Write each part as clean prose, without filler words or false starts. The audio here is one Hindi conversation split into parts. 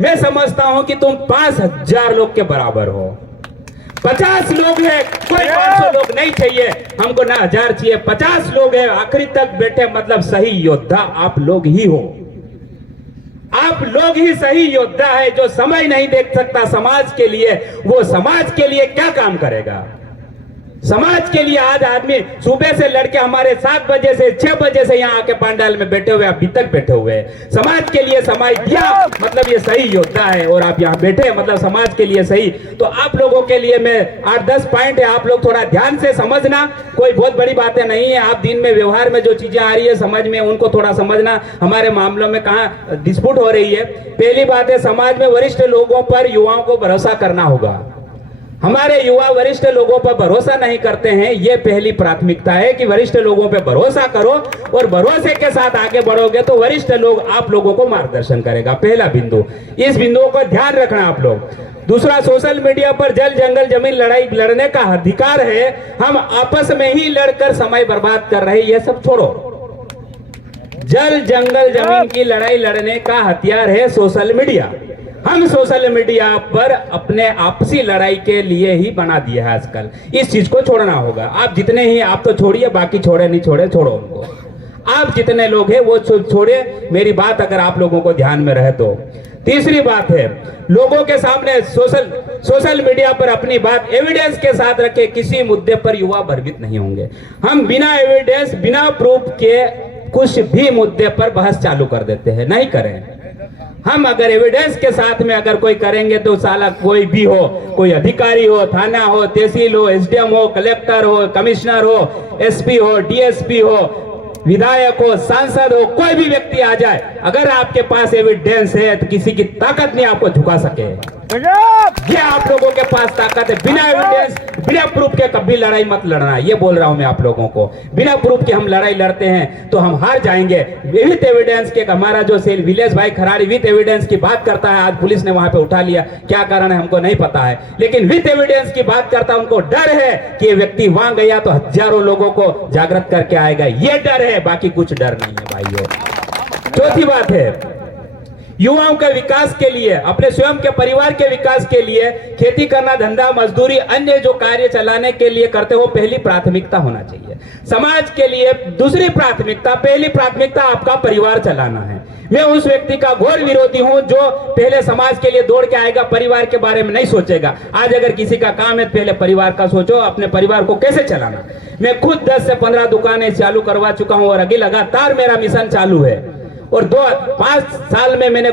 मैं समझता हूं कि तुम 5000 लोग के बराबर हो। 50 लोग हैं, कोई 500 लोग नहीं चाहिए हमको, ना 1000 चाहिए, 50 लोग हैं आखिरी तक बैठे, मतलब सही योद्धा आप लोग ही हो। आप लोग ही सही योद्धा है। जो समय नहीं देख सकता समाज के लिए, वो समाज के लिए क्या काम करेगा? समाज के लिए आज आदमी सुबह से लड़के हमारे 7 बजे से 6 बजे से यहाँ आके पंडाल में बैठे हुए, अभी तक बैठे हुए हैं। समाज के लिए समय दिया, मतलब ये सही योद्धा है। और आप यहाँ बैठे, मतलब समाज के लिए सही। तो आप लोगों के लिए मैं 8-10 पॉइंट है, आप लोग थोड़ा ध्यान से समझना। कोई बहुत बड़ी बातें नहीं है। आप दिन में व्यवहार में जो चीजें आ रही है समझ में, उनको थोड़ा समझना। हमारे मामलों में कहाँ डिस्प्यूट हो रही है। पहली बात है, समाज में वरिष्ठ लोगों पर युवाओं को भरोसा करना होगा। हमारे युवा वरिष्ठ लोगों पर भरोसा नहीं करते हैं। यह पहली प्राथमिकता है कि वरिष्ठ लोगों पर भरोसा करो, और भरोसे के साथ आगे बढ़ोगे तो वरिष्ठ लोग आप लोगों को मार्गदर्शन करेगा। पहला बिंदु, इस बिंदु को ध्यान रखना आप लोग। दूसरा, सोशल मीडिया पर जल जंगल जमीन लड़ाई लड़ने का अधिकार है, हम आपस में ही लड़कर समय बर्बाद कर रहे हैं, ये सब छोड़ो। जल जंगल जमीन की लड़ाई लड़ने का हथियार है सोशल मीडिया। हम सोशल मीडिया पर अपने आपसी लड़ाई के लिए ही बना दिया है आजकल। इस चीज को छोड़ना होगा। आप जितने ही, आप तो छोड़िए, बाकी छोड़े नहीं छोड़े, छोड़ो उनको। आप जितने लोग हैं वो छोड़े, मेरी बात अगर आप लोगों को ध्यान में रहे तो। तीसरी बात है, लोगों के सामने सोशल मीडिया पर अपनी बात एविडेंस के साथ रखे। किसी मुद्दे पर युवा भयभीत नहीं होंगे। हम बिना एविडेंस, बिना प्रूफ के कुछ भी मुद्दे पर बहस चालू कर देते हैं, नहीं करें। हम अगर एविडेंस के साथ में अगर कोई करेंगे तो साला कोई भी हो, कोई अधिकारी हो, थाना हो, तहसील हो, एसडीएम हो, कलेक्टर हो, कमिश्नर हो, एसपी हो, डीएसपी हो, विधायक हो, सांसद हो, कोई भी व्यक्ति आ जाए, अगर आपके पास एविडेंस है तो किसी की ताकत नहीं आपको झुका सके। ये आप लोगों के पास ताकत है। बिना एविडेंस, बिना प्रूफ के कभी लड़ाई मत लड़ना, ये बोल रहा हूं मैं आप लोगों को। बिना प्रूफ के हम लड़ाई लड़ते हैं तो हम हार जाएंगे। विथ एविडेंस के, हमारा जो सेल विलेज भाई खराड़ी विथ एविडेंस की बात करता है, आज पुलिस ने वहां पे उठा लिया, क्या कारण है हमको नहीं पता है, लेकिन विथ एविडेंस की बात करता है। उनको डर है कि ये व्यक्ति वहां गया तो हजारों लोगों को जागृत करके आएगा, ये डर है, बाकी कुछ डर नहीं है भाइयों। चौथी बात है, युवाओं के विकास के लिए, अपने स्वयं के परिवार के विकास के लिए खेती करना, धंधा, मजदूरी, अन्य जो कार्य चलाने के लिए करते हो, पहली प्राथमिकता होना चाहिए। समाज के लिए दूसरी प्राथमिकता, पहली प्राथमिकता आपका परिवार चलाना है। मैं उस व्यक्ति का घोर विरोधी हूं जो पहले समाज के लिए दौड़ के आएगा, परिवार के बारे में नहीं सोचेगा। आज अगर किसी का काम है, पहले परिवार का सोचो, अपने परिवार को कैसे चलाना। मैं खुद 10 से 15 दुकानें चालू करवा चुका हूं और अभी लगातार मेरा मिशन चालू है। और 5 साल में मैंने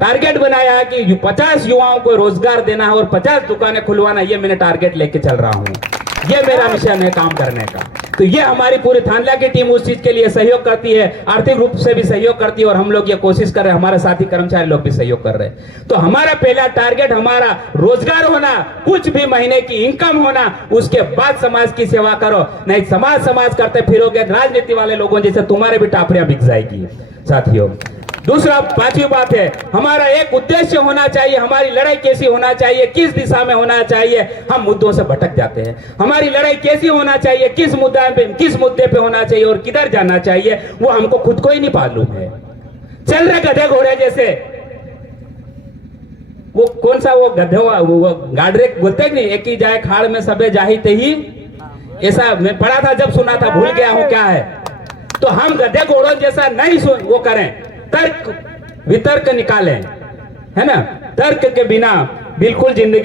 टारगेट बनाया है कि 50 युवाओं को रोजगार देना है और 50 दुकानें खुलवाना, ये मैंने टारगेट लेके चल रहा हूँ। ये मेरा मिशन है काम करने का। तो ये हमारी पूरी थानला की टीम उस चीज के लिए सहयोग करती है, आर्थिक रूप से भी सहयोग करती है, और हम लोग ये कोशिश कर रहे हैं, हमारे साथी कर्मचारी लोग भी सहयोग कर रहे हैं। तो हमारा पहला टारगेट हमारा रोजगार होना, कुछ भी महीने की इनकम होना, उसके बाद समाज की सेवा करो। नहीं समाज करते फिरोगे, राजनीति वाले लोगों जैसे तुम्हारे भी टापरियां बिक जाएगी साथियों। दूसरा, 5वीं बात है, हमारा एक उद्देश्य होना चाहिए। हमारी लड़ाई कैसी होना चाहिए, किस दिशा में होना चाहिए। हम मुद्दों से भटक जाते हैं। हमारी लड़ाई कैसी होना चाहिए, किस मुद्दे पे होना चाहिए और किधर जाना चाहिए, वो हमको खुद को ही नहीं मालूम है। चल रहे गधे घोड़े जैसे, वो कौन सा वो गधे, वो गाडरे बोलते नहीं, एक ही जाए खाड़ में सबे जाहिते ही, ऐसा मैं पढ़ा था, जब सुना था भूल गया हूं क्या है। तो हम गधे घोड़ों जैसा नहीं वो करें, तर्क वितर्क निकालें, है ना। तर्क के बिना बिल्कुल जिंदगी